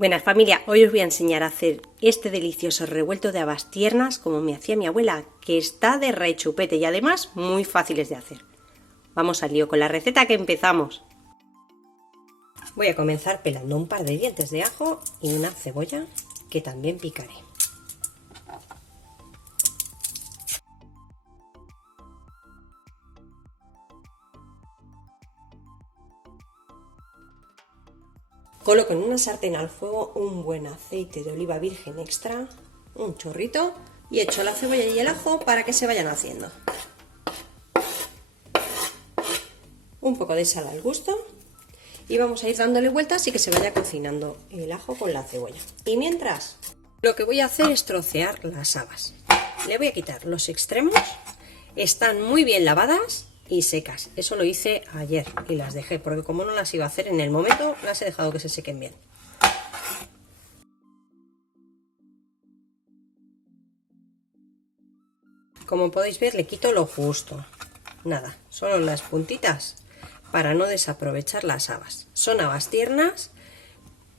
Buenas familia, hoy os voy a enseñar a hacer este delicioso revuelto de habas tiernas como me hacía mi abuela, que está de rechupete y además muy fáciles de hacer. Vamos al lío con la receta, que empezamos. Voy a comenzar pelando un par de dientes de ajo y una cebolla que también picaré. Coloco en una sartén al fuego un buen aceite de oliva virgen extra, un chorrito, y echo la cebolla y el ajo para que se vayan haciendo. Un poco de sal al gusto y vamos a ir dándole vueltas y que se vaya cocinando el ajo con la cebolla. Y mientras, lo que voy a hacer es trocear las habas. Le voy a quitar los extremos, están muy bien lavadas y secas. Eso lo hice ayer y las dejé porque como no las iba a hacer en el momento, las he dejado que se sequen bien. Como podéis ver, le quito lo justo. Nada, solo las puntitas para no desaprovechar las habas. Son habas tiernas,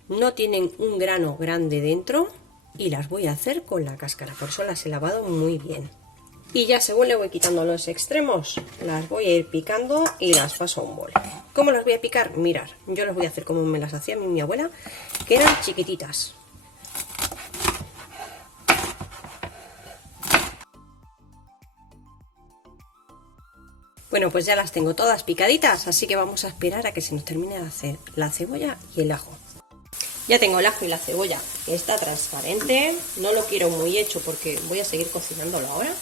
no tienen un grano grande dentro y las voy a hacer con la cáscara, por eso las he lavado muy bien. Y ya según le voy quitando los extremos, las voy a ir picando y las paso a un bol. ¿Cómo las voy a picar? Mirad, yo las voy a hacer como me las hacía mi abuela, que eran chiquititas. Bueno, pues ya las tengo todas picaditas, así que vamos a esperar a que se nos termine de hacer la cebolla y el ajo. Ya tengo el ajo y la cebolla, que está transparente, no lo quiero muy hecho porque voy a seguir cocinándolo ahora.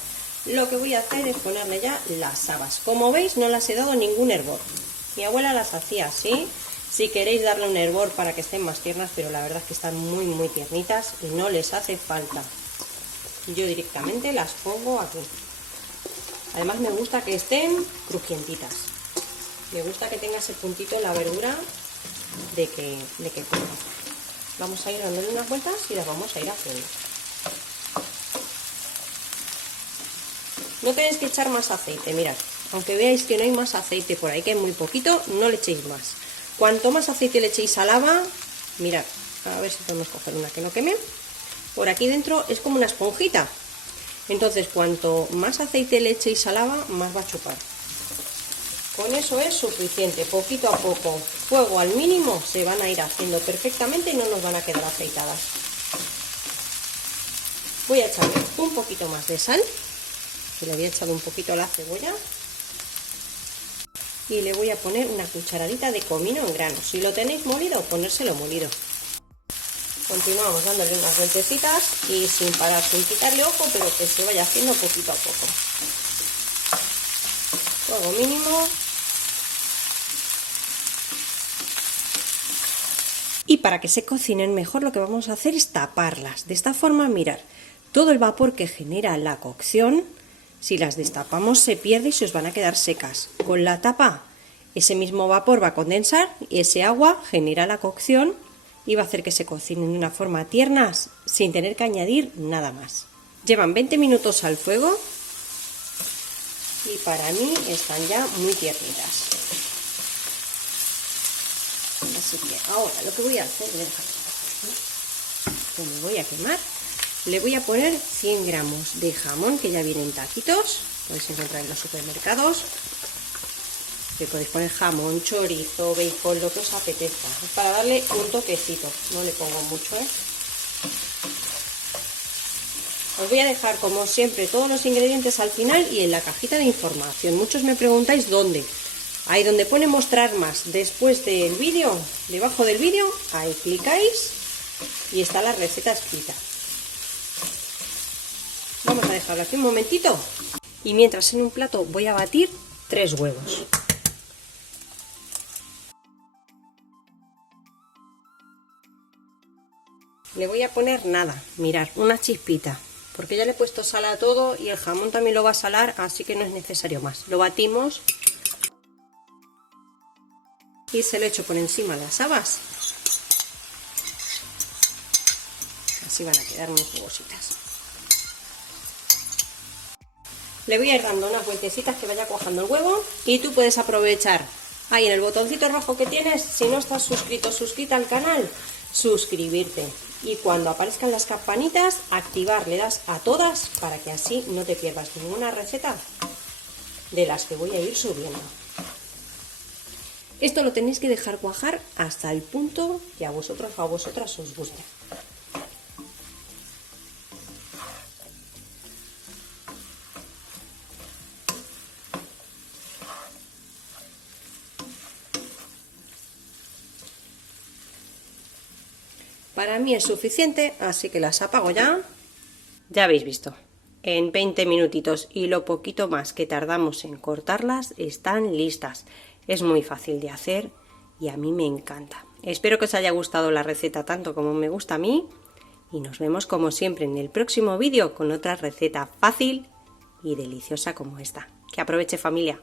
Lo que voy a hacer es ponerle ya las habas. Como veis, no las he dado ningún hervor. Mi abuela las hacía así. Si queréis darle un hervor para que estén más tiernas, pero la verdad es que están muy tiernitas y no les hace falta. Yo directamente las pongo aquí. Además me gusta que estén crujientitas. Me gusta que tenga ese puntito en la verdura de que quede. Vamos a ir dándole unas vueltas y las vamos a ir haciendo. No tenéis que echar más aceite, mirad. Aunque veáis que no hay más aceite por ahí, que hay muy poquito, no le echéis más. Cuanto más aceite le echéis al haba, mirad, a ver si podemos coger una que no queme. Por aquí dentro es como una esponjita. Entonces, cuanto más aceite le echéis al haba, más va a chupar. Con eso es suficiente, poquito a poco, fuego al mínimo, se van a ir haciendo perfectamente y no nos van a quedar aceitadas. Voy a echarle un poquito más de sal, que le había echado un poquito a la cebolla, y le voy a poner una cucharadita de comino en grano. Si lo tenéis molido, ponérselo molido. Continuamos dándole unas vueltecitas y sin parar, sin quitarle ojo, pero que se vaya haciendo poquito a poco. Fuego mínimo. Y para que se cocinen mejor, lo que vamos a hacer es taparlas. De esta forma, mirad, todo el vapor que genera la cocción, si las destapamos se pierde y se os van a quedar secas. Con la tapa, ese mismo vapor va a condensar y ese agua genera la cocción y va a hacer que se cocinen de una forma tiernas sin tener que añadir nada más. Llevan 20 minutos al fuego y para mí están ya muy tiernitas. Así que ahora lo que voy a hacer es que me voy a quemar. Le voy a poner 100 gramos de jamón que ya viene en taquitos, podéis encontrar en los supermercados. Le podéis poner jamón, chorizo, bacon, lo que os apetezca. Es para darle un toquecito, no le pongo mucho, Os voy a dejar, como siempre, todos los ingredientes al final y en la cajita de información. Muchos me preguntáis dónde. Ahí donde pone mostrar más, después del vídeo, debajo del vídeo, ahí clicáis y está la receta escrita. Vamos a dejarlo aquí un momentito y mientras en un plato voy a batir 3 huevos. Le voy a poner nada, mirad, una chispita, porque ya le he puesto sal a todo y el jamón también lo va a salar, así que no es necesario más. Lo batimos y se lo echo por encima las habas. Así van a quedar muy jugositas. Le voy a ir dando unas vueltecitas que vaya cuajando el huevo y tú puedes aprovechar ahí en el botoncito rojo que tienes, si no estás suscrito, suscrita al canal, suscribirte y cuando aparezcan las campanitas, activar, le das a todas para que así no te pierdas ninguna receta de las que voy a ir subiendo. Esto lo tenéis que dejar cuajar hasta el punto que a vosotros o a vosotras os guste. Para mí es suficiente, así que las apago ya. Ya habéis visto, en 20 minutitos y lo poquito más que tardamos en cortarlas están listas. Es muy fácil de hacer y a mí me encanta. Espero que os haya gustado la receta tanto como me gusta a mí y nos vemos como siempre en el próximo vídeo con otra receta fácil y deliciosa como esta. Que aproveche, familia.